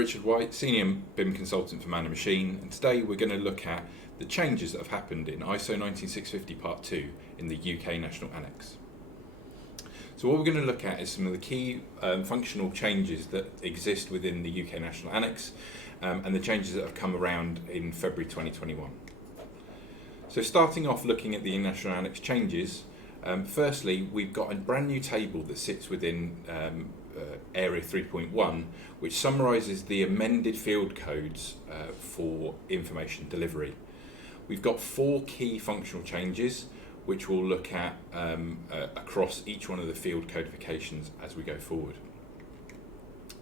Richard White, Senior BIM Consultant for Man and Machine, and today we're going to look at the changes that have happened in ISO 19650 Part 2 in the UK National Annex. So what we're going to look at is some of the key functional changes that exist within the UK National Annex and the changes that have come around in February 2021. So starting off looking at the National Annex changes, firstly we've got a brand new table that sits within Area 3.1 which summarises the amended field codes for information delivery. We've got 4 key functional changes which we'll look at across each one of the field codifications as we go forward.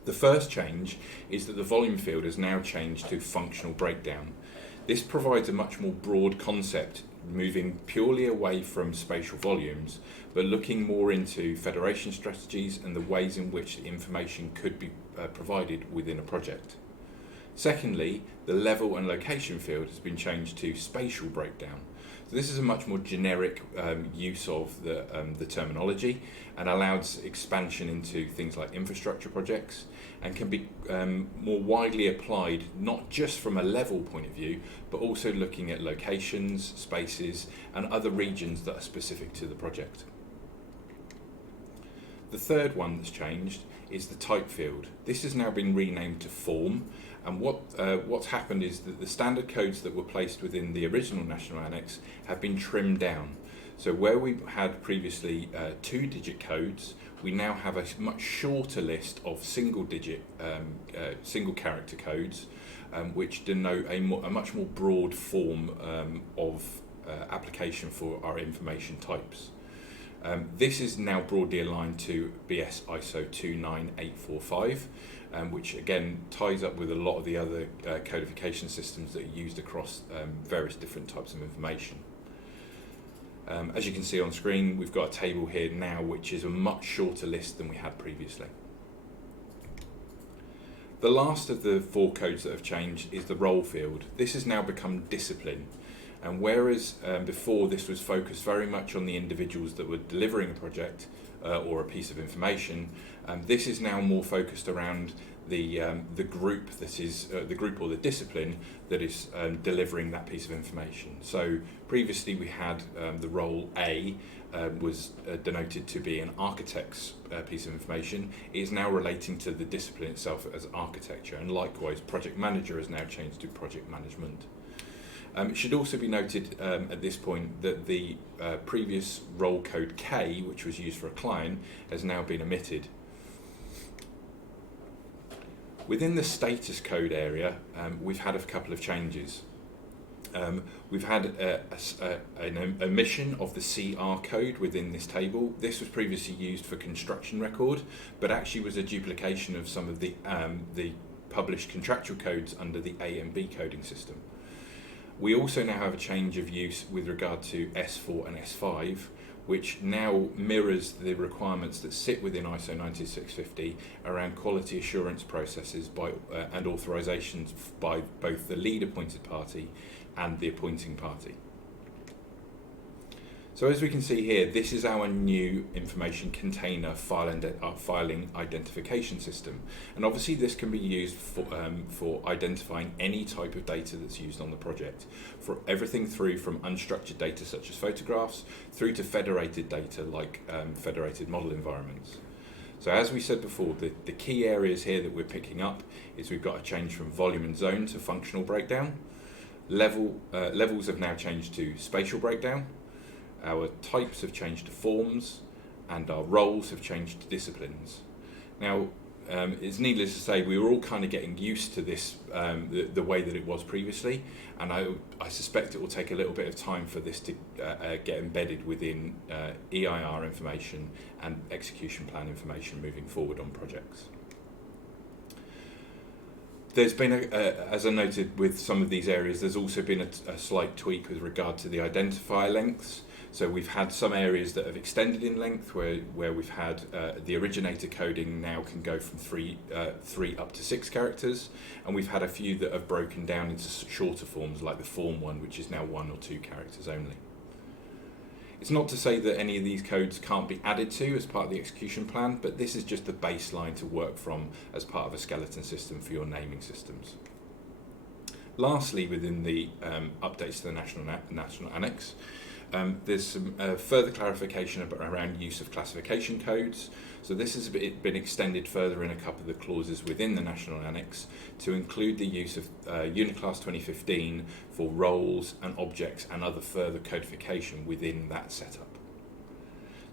The first change is that the volume field has now changed to functional breakdown. This provides a much more broad concept, moving purely away from spatial volumes, but looking more into federation strategies and the ways in which the information could be provided within a project. Secondly, the level and location field has been changed to spatial breakdown. So this is a much more generic use of the terminology and allows expansion into things like infrastructure projects and can be more widely applied not just from a level point of view but also looking at locations, spaces and other regions that are specific to the project. The third one that's changed is the type field. This has now been renamed to form, and what's happened is that the standard codes that were placed within the original National Annex have been trimmed down. So where we had previously 2-digit codes, we now have a much shorter list of single character codes which denote a much more broad form of application for our information types. This is now broadly aligned to BS ISO 29845, which again ties up with a lot of the other codification systems that are used across various different types of information. As you can see on screen, we've got a table here now which is a much shorter list than we had previously. The last of the 4 codes that have changed is the role field. This has now become discipline. And whereas before this was focused very much on the individuals that were delivering a project or a piece of information, this is now more focused around the group that is the group or the discipline that is delivering that piece of information. So previously we had the role A was denoted to be an architect's piece of information. It is now relating to the discipline itself as architecture, and likewise project manager has now changed to project management. It should also be noted at this point that the previous role code K, which was used for a client, has now been omitted. Within the status code area, we've had a couple of changes. We've had an omission of the CR code within this table. This was previously used for construction record, but actually was a duplication of some of the published contractual codes under the A and B coding system. We also now have a change of use with regard to S4 and S5, which now mirrors the requirements that sit within ISO 19650 around quality assurance processes and authorisations by both the lead appointed party and the appointing party. So as we can see here, this is our new information container filing identification system, and obviously this can be used for identifying any type of data that's used on the project, for everything through from unstructured data such as photographs through to federated data like federated model environments. So as we said before, the key areas here that we're picking up is we've got a change from volume and zone to functional breakdown. Levels have now changed to spatial breakdown. Our types have changed to forms, and our roles have changed to disciplines. Now, it's needless to say, we were all kind of getting used to this, the way that it was previously, and I suspect it will take a little bit of time for this to get embedded within EIR information and execution plan information moving forward on projects. There's been, as I noted with some of these areas, there's also been a slight tweak with regard to the identifier lengths. So we've had some areas that have extended in length where we've had the originator coding now can go from 3 up to 6 characters, and we've had a few that have broken down into shorter forms like the form one, which is now 1 or 2 characters only. It's not to say that any of these codes can't be added to as part of the execution plan, but this is just the baseline to work from as part of a skeleton system for your naming systems. Lastly, within the updates to the National Annex, there's some further clarification around use of classification codes. So this has been extended further in a couple of the clauses within the National Annex to include the use of Uniclass 2015 for roles and objects and other further codification within that setup.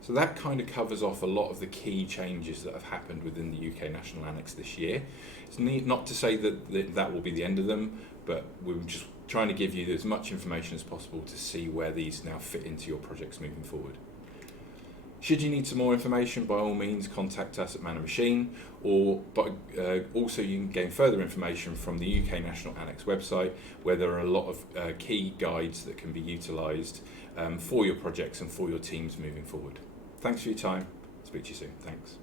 So that kind of covers off a lot of the key changes that have happened within the UK National Annex this year. It's not to say that will be the end of them, but we're just trying to give you as much information as possible to see where these now fit into your projects moving forward. Should you need some more information, by all means contact us at Man & Machine, but also you can gain further information from the UK National Annex website, where there are a lot of key guides that can be utilised for your projects and for your teams moving forward. Thanks for your time. Speak to you soon. Thanks.